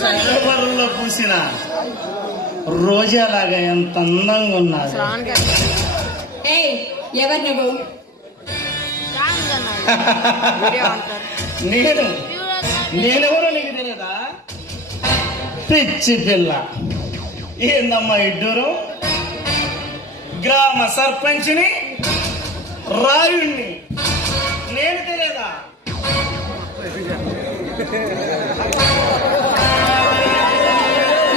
సరోవరంలో పూసిన రోజాలాగా ఎంత అందంగా ఉన్నారు. ఎవరు నువ్వు? నేనెవరో నీకు తెలియదా? పిచ్చి పిల్ల. ఏందమ్మా ఇడ్డూరు? గ్రామ సర్పంచ్ని, రాయుణ్ణి. నేను తెలియదా?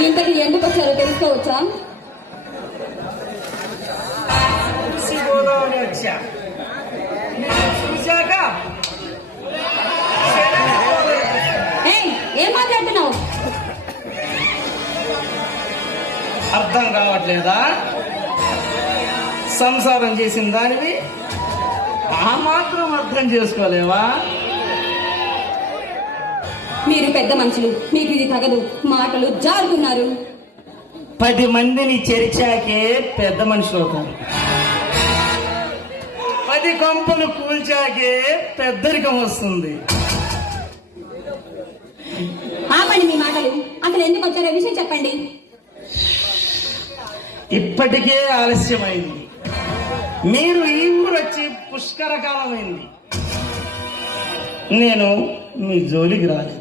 ఇంతకి ఎందుకు వచ్చారో తెలుసుకోవచ్చా? వచ్చా చూశాక ఏం మాట్లాడుతున్నావు? అర్థం కావట్లేదా? సంసారం చేసిన దానివి ఆ మాత్రం అర్థం చేసుకోలేవా? మీరు పెద్ద మనుషులు, మీకు ఇది తగదు. మాటలు జారుతున్నారు. 10 మందిని చెరిచాకే పెద్ద మనుషులు అవుతారు. 10 కొంపలు కూల్చాకే పెద్దరికం వస్తుంది. ఆపండి మీ మాటలు. అసలు ఎందుకు వచ్చారో విషయం చెప్పండి. ఇప్పటికే ఆలస్యమైంది. మీరు ఈ ఊరు వచ్చి పుష్కర కాలమైంది. నేను మీ జోలికి రాలేదు.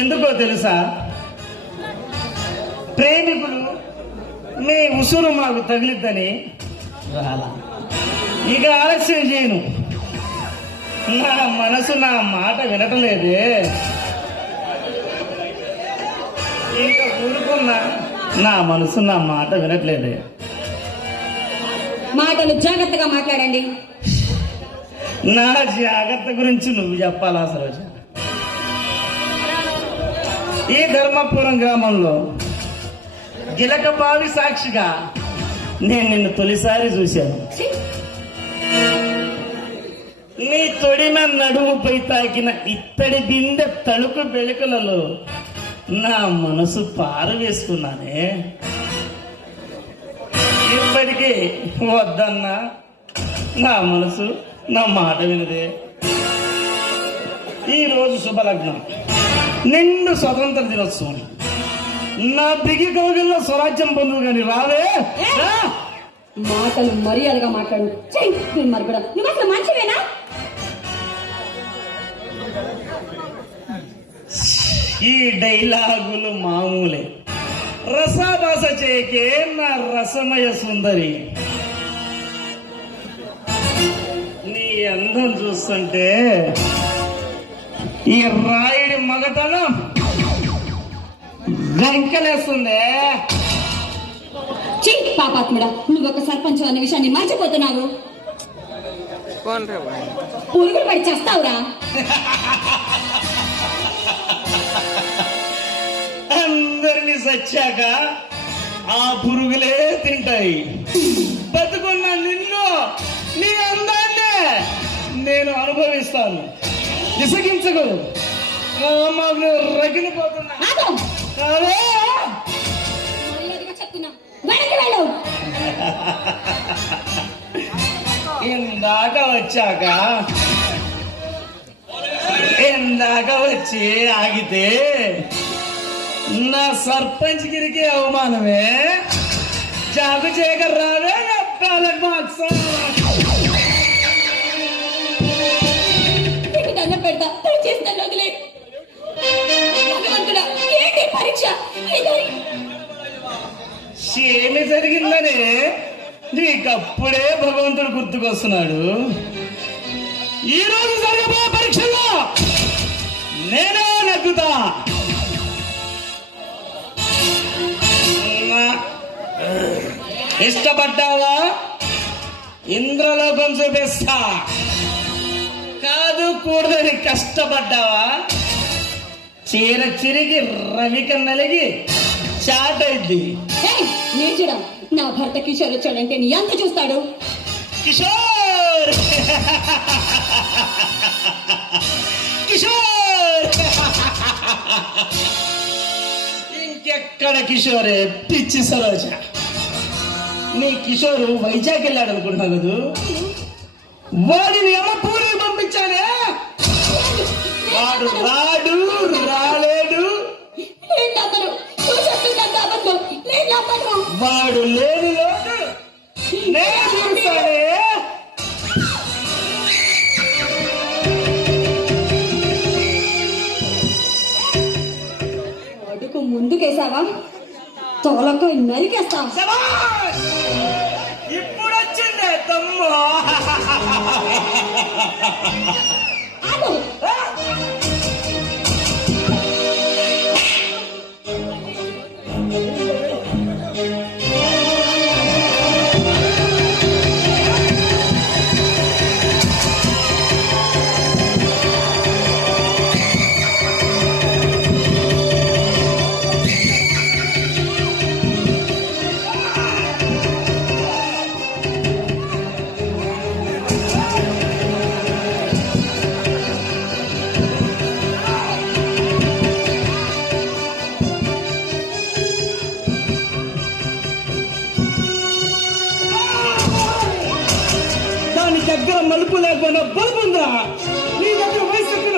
ఎందుకో తెలుసా? ప్రేమికులు మీ ఉసురు మాకు తగిలిద్దని రాలా. ఇక ఆలస్యం చేయను. నా మనసు నా మాట వినటలేదే. ఇక ఊరుకున్నా నా మనసు నా మాట వినట్లేదే. మాటలు జాగ్రత్తగా మాట్లాడండి. నా జాగ్రత్త గురించి నువ్వు చెప్పాలా సరోజ? ఈ ధర్మపురం గ్రామంలో గిలకబావి సాక్షిగా నేను నిన్ను తొలిసారి చూశాను. నీ తొడిన నడుముపై తాకిన ఇత్తడి బిందె తలుపు బెళుకులలో నా మనసు పారవేసుకున్నానే. ఇప్పటికీ వద్దన్నా నా మనసు నా మాట వినదే. ఈరోజు శుభలగ్నం, నిండు స్వతంత్ర దినోత్సవం. నా బిగి కౌగిల్లో స్వరాజ్యం పొందు కానీ రావే. మాటలు మర్యాదగా మాట్లాడు. మరి కూడా నువ్వు అసలు మంచివేనా? ఈ డైలాగులు మామూలే. రసాభాస చేయకే నా రసమయ సుందరి. నీ అందం చూస్తుంటే ఈ రాయుడి మగతనం వెంకలేస్తుందే. పాపాత్ముడా, నువ్వు ఒక సర్పంచ్ అనే విషయాన్ని మర్చిపోతున్నావు. పురుగులు పడి చేస్తావురా. అందరినీ సచ్చాక ఆ పురుగులే తింటాయి. బతుకున్న నిన్ను, నీ అందాన్నే నేను అనుభవిస్తాను. విసగించకు. రగిలిపోతున్నా. ఇందాక వచ్చి ఆగితే నా సర్పంచ్ గిరికి అవమానమే. జాగు చేయక రావే పెడతా చేస్తాను. పరీక్ష ఏమి జరిగిందని నీకప్పుడే భగవంతుడు గుర్తుకొస్తున్నాడు. ఈ రోజు జరగబోయే పరీక్షల్లో నేనే నెగ్గుతా. ఇష్టపడ్డావా? ఇంద్రలోకం చూపిస్తా. కాదు కూడదని కష్టపడ్డావా? చీర చిరిగి రవిక నలిగి చాటైద్ది. నేర్చుడా, నా భర్త కిషోర్ వచ్చాడంటే నీ ఎంత చూస్తాడు? కిషోర్ కిషోర్ ఇంకెక్కడ కిషోరే? పిచ్చి సరోజ. నీ కిషోరు వైజాగ్ వెళ్ళాడు అనుకుంటున్నావు కదూ? వాడిని పూరికి పంపించానే. వాడు రాడు, రాలేడు, కేశవ తోలకాయ నరికేస్తా. శభాష్! ఇప్పుడు వచ్చిందే తమ్ము. ఆగు. దాని దగ్గర మలుపు లేకపోయినా బలుపు ఉందా? నీ దగ్గర వయసు ఎక్కువ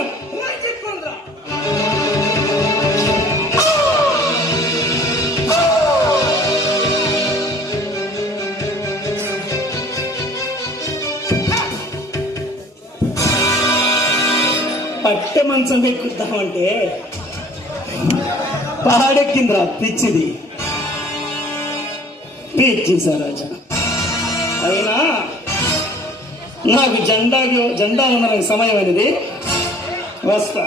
పట్టె మంచం ఎక్కుద్దామంటే పాడెక్కిందిరా పిచ్చిది. పిచ్చి సరోజ అయినా నాకు జెండా ఉన్న సమయం అనేది వస్తా.